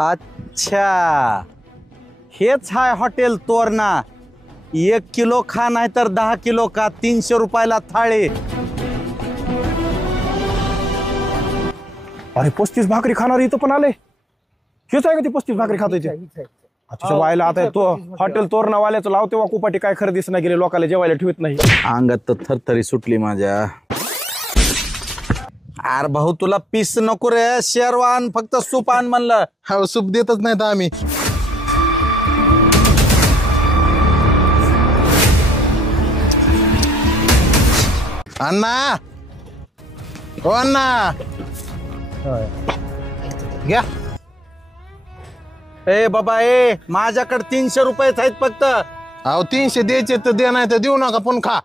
अच्छा, हेच हाय hotel Torna. 1 kilo खा नाही तर 10 किलो खा, 300 रुपयाला थाळी. अरे 35 भाकरी खाणार इथं पण आले. हेच आहे का ती 35 भाकरी खात तुझ्या बायला आता तो हॉटेल तोरणावाल्याचं लावते वा कुपाटी काय खरेदीच नाही गेले, लोकांना जेवायला ठेवत नाही. अंगात तर थरथरी सुटली माझ्या. अरे भाऊ तुला पीस नको रे, शेरवान फक्त सूप आण म्हणलं. हा सूप देतच नाहीत आम्ही. अण्णा हो अण्णा घ्या. ए बाबा ए, माझ्याकडे 300 रुपयेच आहेत फक्त. अहो 300 द्यायचे तर दे, नाही तर देऊ नका पण खा.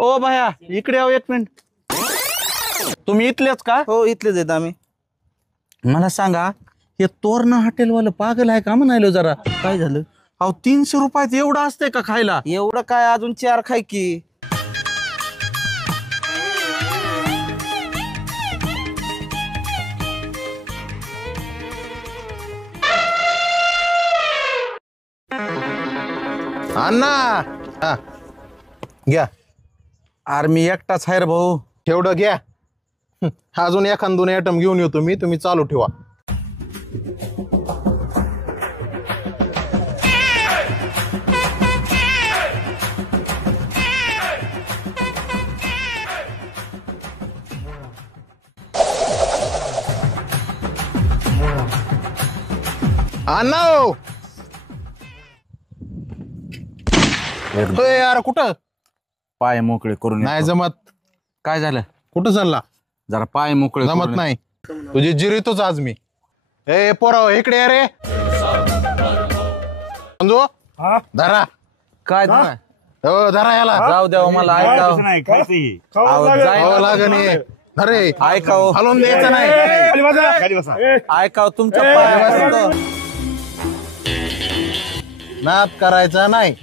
ओ भया इकडे आहो 1 मिनिट. तुम्ही इथलेच का? हो इथलेच आहेत आम्ही. मला सांगा, हे तोरणा हॉटेलवालं पागल आहे का म्हणायलो जरा. काय झालं? अहो 300 रुपयात एवढं असतंय का खायला? एवढं काय, अजून 4 खाय की. अण्णा हा घ्या. अरे मी एकटाच आहे रे भाऊ. तेवढं घ्या. अजून एखाद 2 आयटम घेऊन येतो मी, तुम्ही चालू ठेवा. अण्णा यार कुठं? पाय मोकळे करून नाही जमत. काय झालं? कुठं चालला? जरा पाय मोकळे जमत नाही. तुझी जिरीतोच आज मी. ए पोराव इकडे या रे. समजू धरा. काय झालं? हो धरा याला. जाऊ द्या मला. ऐकाव लागण अरे ऐकाव हलवून द्यायचं नाही. ऐकाव तुमच्या पाय. नाद करायचा नाही.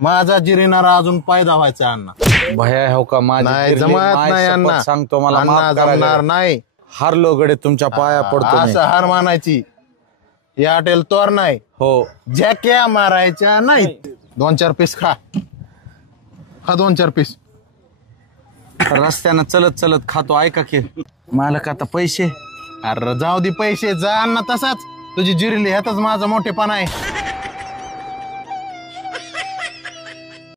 माझा जिरीनारा अजून पाय दावायचा अण्णा. भया हो का नाही जमत नाही अण्णा. सांगतो मला अण्णा जमणार नाही. हारलो गडे तुमच्या पाया पडतो. असं हार मानायची. या हॉटेल तोर नाही हो. जॅक्या मारायच्या नाहीत. 2-4 पीस खा. खा 2-4 पीस. रस्त्यानं चलत चलत खातो. ऐका की मालक आता पैसे. अरे जाऊ दे पैसे. जा अण्णा तसाच. तुझी जिरीली ह्यातच माझा मोठेपणा आहे.